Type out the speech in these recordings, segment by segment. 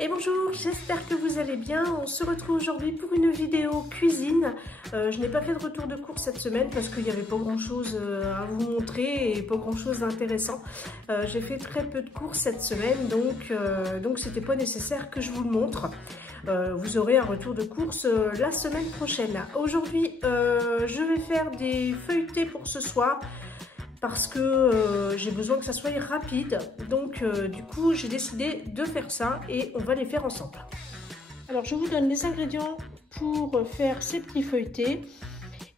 Et bonjour, j'espère que vous allez bien. On se retrouve aujourd'hui pour une vidéo cuisine. Je n'ai pas fait de retour de course cette semaine parce qu'il n'y avait pas grand chose à vous montrer et pas grand chose d'intéressant. J'ai fait très peu de courses cette semaine, donc c'était pas nécessaire que je vous le montre. Vous aurez un retour de course la semaine prochaine. Aujourd'hui, je vais faire des feuilletés pour ce soir, parce que j'ai besoin que ça soit rapide. Donc du coup, j'ai décidé de faire ça et on va les faire ensemble. Alors, je vous donne les ingrédients pour faire ces petits feuilletés.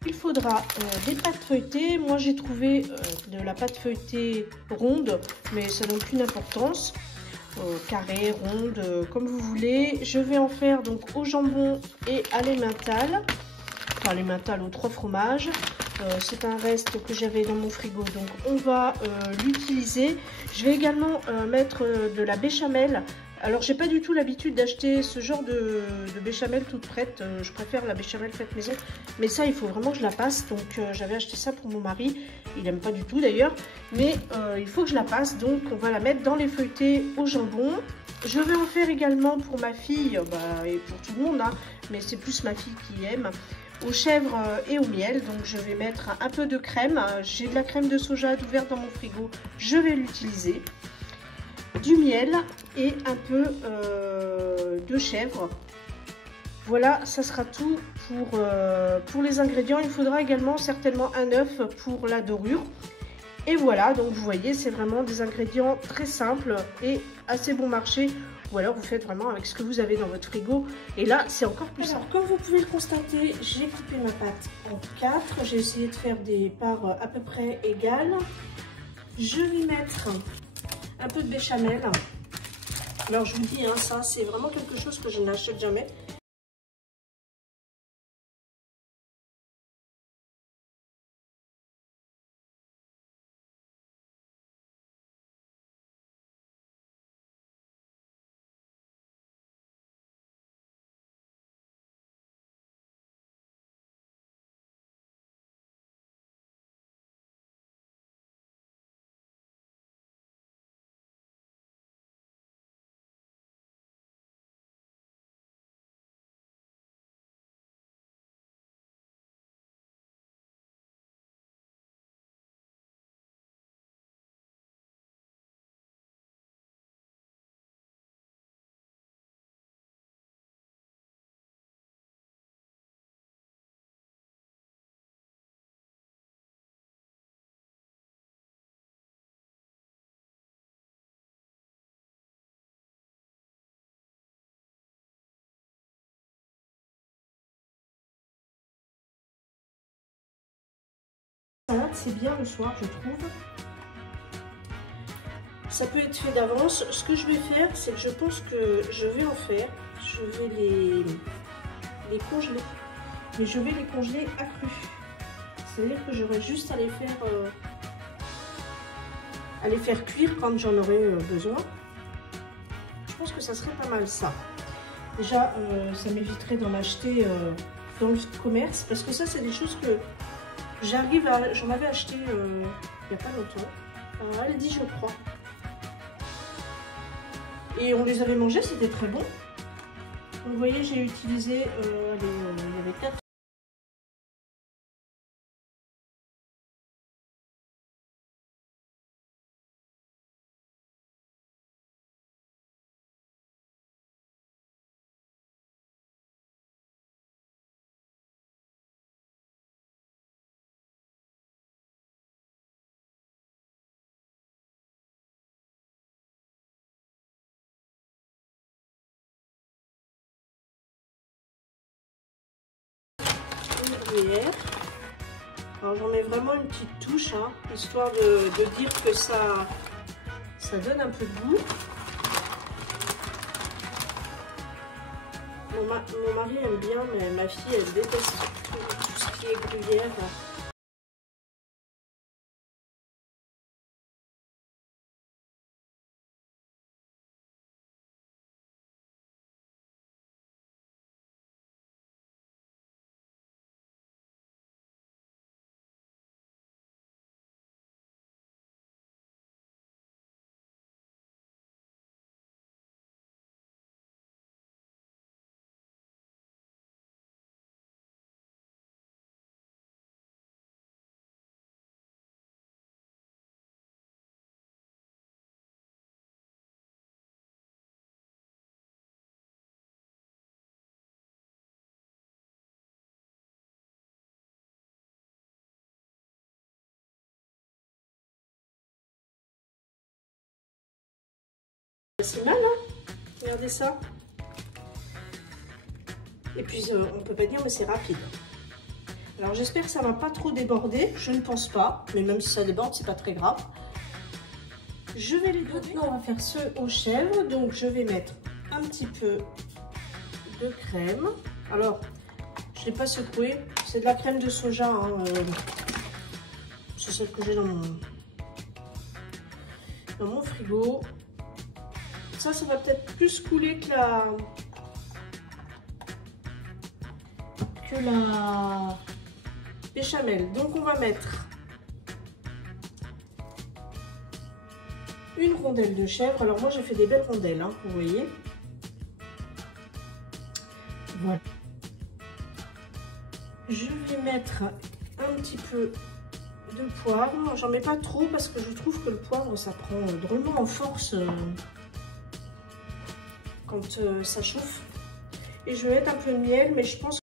Il faudra des pâtes feuilletées. Moi, j'ai trouvé de la pâte feuilletée ronde, mais ça n'a aucune importance. Carré, ronde, comme vous voulez. Je vais en faire donc au jambon et à l'emmental. Enfin, l'emmental aux 3 fromages. C'est un reste que j'avais dans mon frigo, donc on va l'utiliser. Je vais également mettre de la béchamel. Alors j'ai pas du tout l'habitude d'acheter ce genre de béchamel toute prête, je préfère la béchamel faite maison, mais ça il faut vraiment que je la passe, donc j'avais acheté ça pour mon mari, il n'aime pas du tout d'ailleurs, mais il faut que je la passe, donc on va la mettre dans les feuilletés au jambon. Je vais en faire également pour ma fille, et pour tout le monde, hein, mais c'est plus ma fille qui aime, aux chèvres et au miel. Donc je vais mettre un peu de crème, j'ai de la crème de soja ouverte dans mon frigo, je vais l'utiliser, du miel et un peu de chèvre. Voilà, ça sera tout pour les ingrédients. Il faudra également certainement un œuf pour la dorure. Et voilà, donc vous voyez, c'est vraiment des ingrédients très simples et assez bon marché. Ou alors vous faites vraiment avec ce que vous avez dans votre frigo. Et là, c'est encore plus simple. Comme vous pouvez le constater, j'ai coupé ma pâte en 4. J'ai essayé de faire des parts à peu près égales. Je vais mettre un peu de béchamel. Alors je vous dis, hein, ça c'est vraiment quelque chose que je n'achète jamais. C'est bien le soir, je trouve. Ça peut être fait d'avance. Ce que je vais faire, c'est que je pense que je vais en faire. Je vais les congeler. Mais je vais les congeler à cru. C'est-à-dire que j'aurai juste à les faire cuire quand j'en aurai besoin. Je pense que ça serait pas mal ça. Déjà, ça m'éviterait d'en acheter dans le commerce. Parce que ça, c'est des choses que j'en avais acheté il n'y a pas longtemps. Elle dit, je crois. Et on les avait mangés, c'était très bon. Donc vous voyez, j'ai utilisé, il y avait 4cuillères. Alors j'en mets vraiment une petite touche, hein, histoire de dire que ça donne un peu de goût. Mon mari aime bien, mais ma fille, elle déteste tout ce qui est gruyère. si mal, hein. Regardez ça. Et puis on peut pas dire mais c'est rapide. Alors j'espère que ça va pas trop déborder, je ne pense pas, mais même si ça déborde, c'est pas très grave. Je vais les donner. Maintenant on va faire ceux aux chèvres, donc je vais mettre un petit peu de crème. Alors je l'ai pas secoué, c'est de la crème de soja, hein, c'est celle que j'ai dans mon frigo. Ça va peut-être plus couler que la béchamel. Donc on va mettre une rondelle de chèvre. Alors moi j'ai fait des belles rondelles, hein, vous voyez. Voilà. Je vais mettre un petit peu de poivre. J'en mets pas trop parce que je trouve que le poivre ça prend drôlement en force quand ça chauffe. Et je vais mettre un peu de miel, mais je pense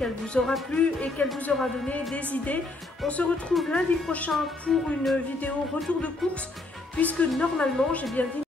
qu'elle vous aura plu et qu'elle vous aura donné des idées. On se retrouve lundi prochain pour une vidéo retour de course, puisque normalement, j'ai bien dit